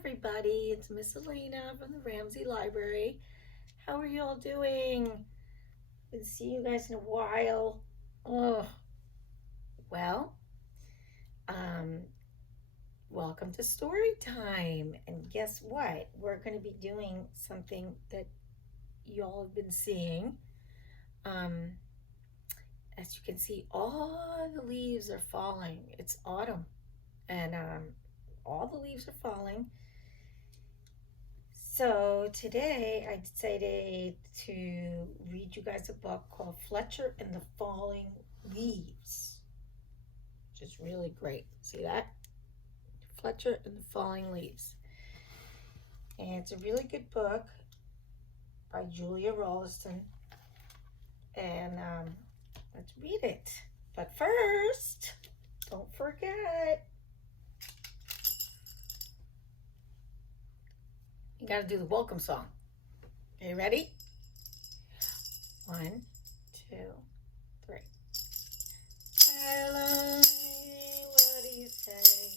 everybody. It's Miss Elena from the Ramsey Library. How are you all doing? Been seeing you guys in a while. Oh, well, um, welcome to story time. And guess what? We're going to be doing something that you all have been seeing. Um, as you can see, all the leaves are falling. It's autumn, and all the leaves are falling. So today I decided to read you guys a book called Fletcher and the Falling Leaves, which is really great. See that? Fletcher and the Falling Leaves. And it's a really good book by Julia Rolliston. And let's read it. But first, don't forget, you got to do the welcome song. Okay, ready? 1, 2, 3. Hello, what do you say?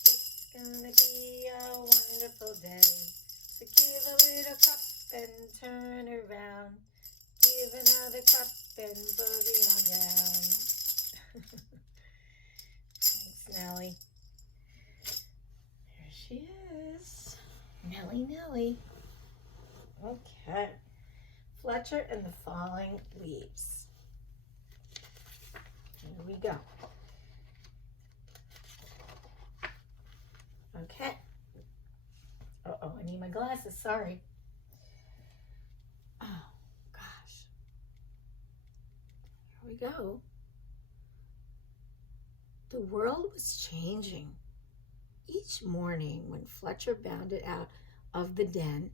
It's gonna be a wonderful day. So give a little cup and turn around. Give another cup and boogie on down. Thanks, Nellie. There she is. Nellie. Okay. Fletcher and the Falling Leaves. Here we go. Okay. Uh-oh, I need my glasses. Sorry. Oh, gosh. Here we go. The world was changing. Each morning when Fletcher bounded out of the den,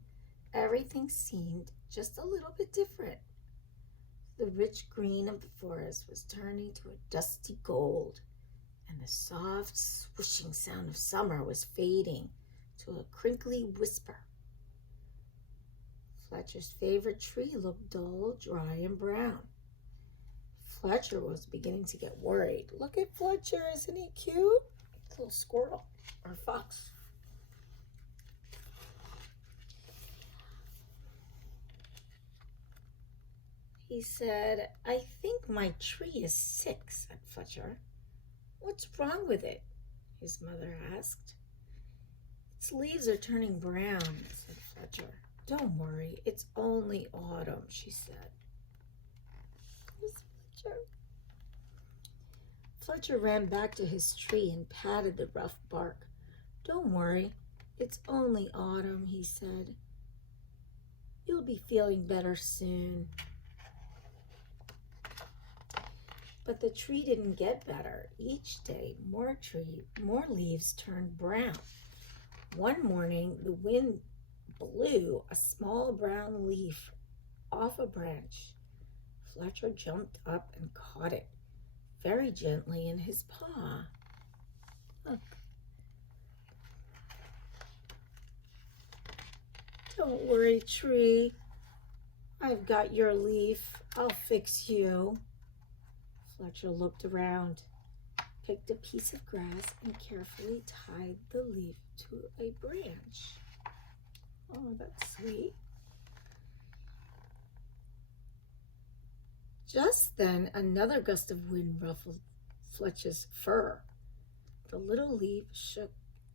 everything seemed just a little bit different. The rich green of the forest was turning to a dusty gold, and the soft swishing sound of summer was fading to a crinkly whisper. Fletcher's favorite tree looked dull, dry, and brown. Fletcher was beginning to get worried. Look at Fletcher, isn't he cute? It's a little squirrel or fox. He said, "I think my tree is sick," said Fletcher. "What's wrong with it?" his mother asked. "Its leaves are turning brown," said Fletcher. "Don't worry, it's only autumn," she said. Where's Fletcher? Fletcher ran back to his tree and patted the rough bark. "Don't worry, it's only autumn," he said. "You'll be feeling better soon." But the tree didn't get better. Each day, more leaves turned brown. One morning, the wind blew a small brown leaf off a branch. Fletcher jumped up and caught it very gently in his paw. Look. "Don't worry, tree. I've got your leaf. I'll fix you." Fletcher looked around, picked a piece of grass, and carefully tied the leaf to a branch. Oh, that's sweet. Just then, another gust of wind ruffled Fletcher's fur. The little leaf shook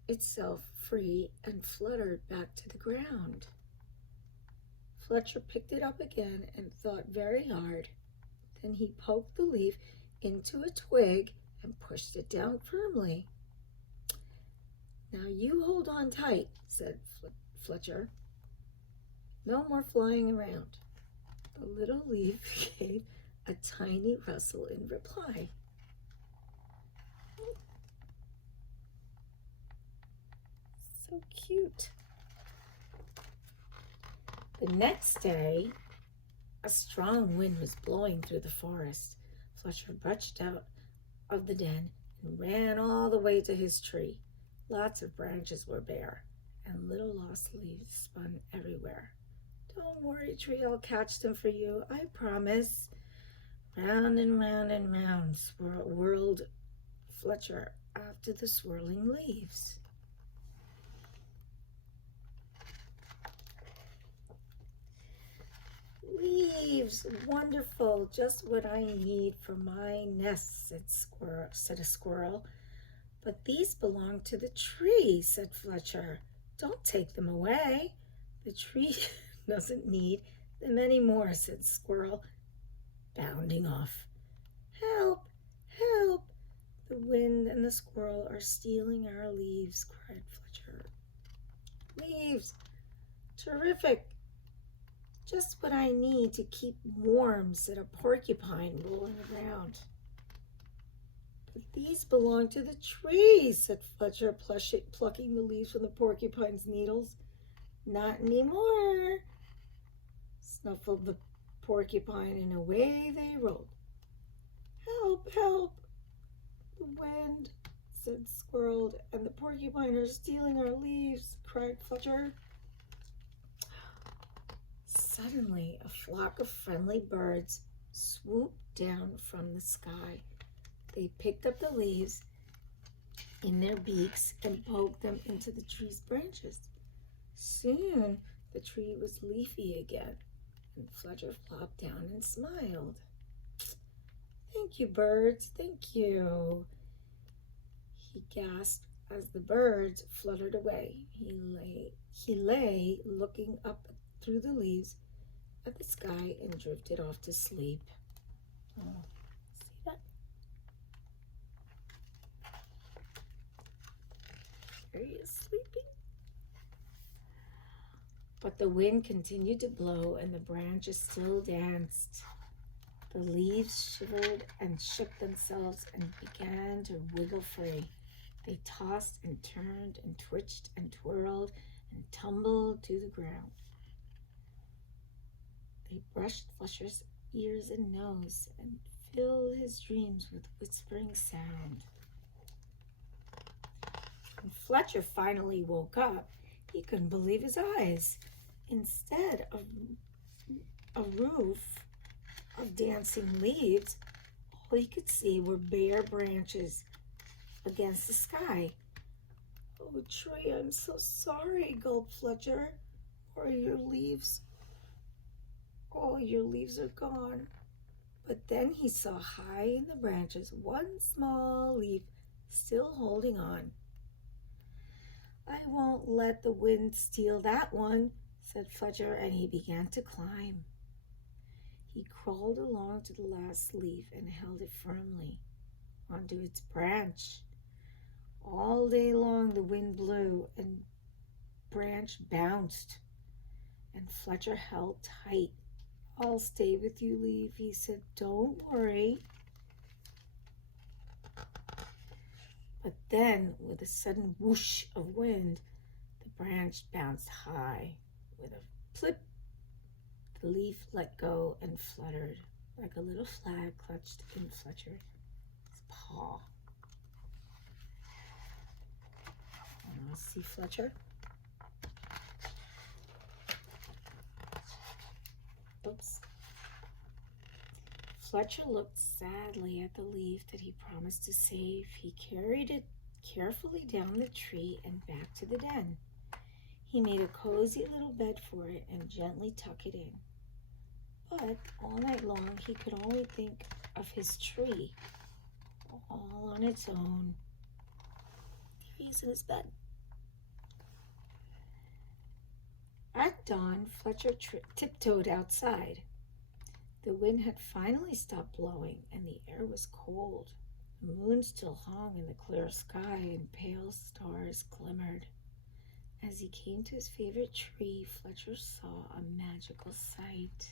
itself free and fluttered back to the ground. Fletcher picked it up again and thought very hard. Then he poked the leaf into a twig and pushed it down firmly. "Now you hold on tight," said Fletcher. "No more flying around." The little leaf gave a tiny rustle in reply. So cute. The next day, a strong wind was blowing through the forest. Fletcher rushed out of the den and ran all the way to his tree. Lots of branches were bare, and little lost leaves spun everywhere. "Don't worry, tree, I'll catch them for you, I promise." Round and round whirled Fletcher after the swirling leaves. Leaves, wonderful, just what I need for my nest, said a squirrel. But these belong to the tree, said Fletcher. Don't take them away. The tree doesn't need them anymore, said Squirrel, bounding off. Help! Help! The wind and the squirrel are stealing our leaves, cried Fletcher. Leaves! Terrific! Just what I need to keep warm, said a porcupine rolling around. But these belong to the tree, said Fletcher, plucking the leaves from the porcupine's needles. Not anymore, snuffled the porcupine, and away they rolled. Help, help! The wind, said Squirrel, and the porcupine are stealing our leaves, cried Fletcher. Suddenly, a flock of friendly birds swooped down from the sky. They picked up the leaves in their beaks and poked them into the tree's branches. Soon, the tree was leafy again, and Fletcher flopped down and smiled. Thank you, birds, thank you, he gasped as the birds fluttered away. He lay looking up through the leaves at the sky and drifted off to sleep. Oh, see that? There he is sleeping. But the wind continued to blow and the branches still danced. The leaves shivered and shook themselves and began to wiggle free. They tossed and turned and twitched and twirled and tumbled to the ground. They brushed Fletcher's ears and nose and filled his dreams with whispering sound. When Fletcher finally woke up, he couldn't believe his eyes. Instead of a roof of dancing leaves, all he could see were bare branches against the sky. Oh, tree, I'm so sorry, gulped Fletcher. All your leaves are gone. But then he saw high in the branches one small leaf still holding on. I won't let the wind steal that one, said Fletcher, and he began to climb. He crawled along to the last leaf and held it firmly onto its branch. All day long the wind blew and branch bounced, and Fletcher held tight. I'll stay with you, leaf, he said. Don't worry. But then, with a sudden whoosh of wind, the branch bounced high. With a flip, the leaf let go and fluttered like a little flag clutched in Fletcher's paw. Want to see Fletcher? Oops. Fletcher looked sadly at the leaf that he promised to save. He carried it carefully down the tree and back to the den. He made a cozy little bed for it and gently tucked it in. But all night long he could only think of his tree, all on its own. There he is in his bed. At dawn, Fletcher tiptoed outside. The wind had finally stopped blowing and the air was cold. The moon still hung in the clear sky and pale stars glimmered. As he came to his favorite tree, Fletcher saw a magical sight.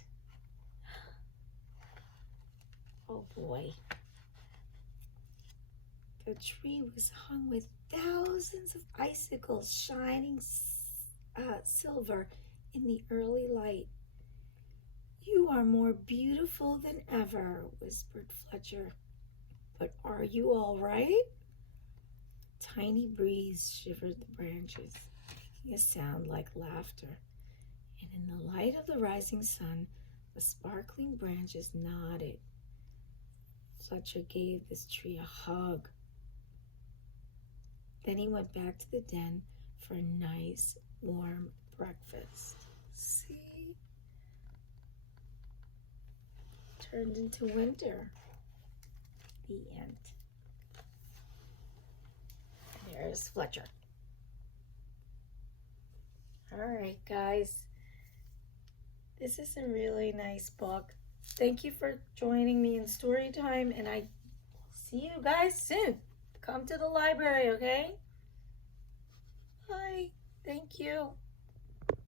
Oh boy. The tree was hung with thousands of icicles shining silver in the early light. You are more beautiful than ever, whispered Fletcher. But are you all right? Tiny breeze shivered the branches, making a sound like laughter. And in the light of the rising sun, the sparkling branches nodded. Fletcher gave this tree a hug. Then he went back to the den for a nice, warm breakfast. See? turned into winter. The end. There's Fletcher. All right, guys. This is a really nice book. Thank you for joining me in story time, and I see you guys soon. Come to the library, okay? Bye. Thank you.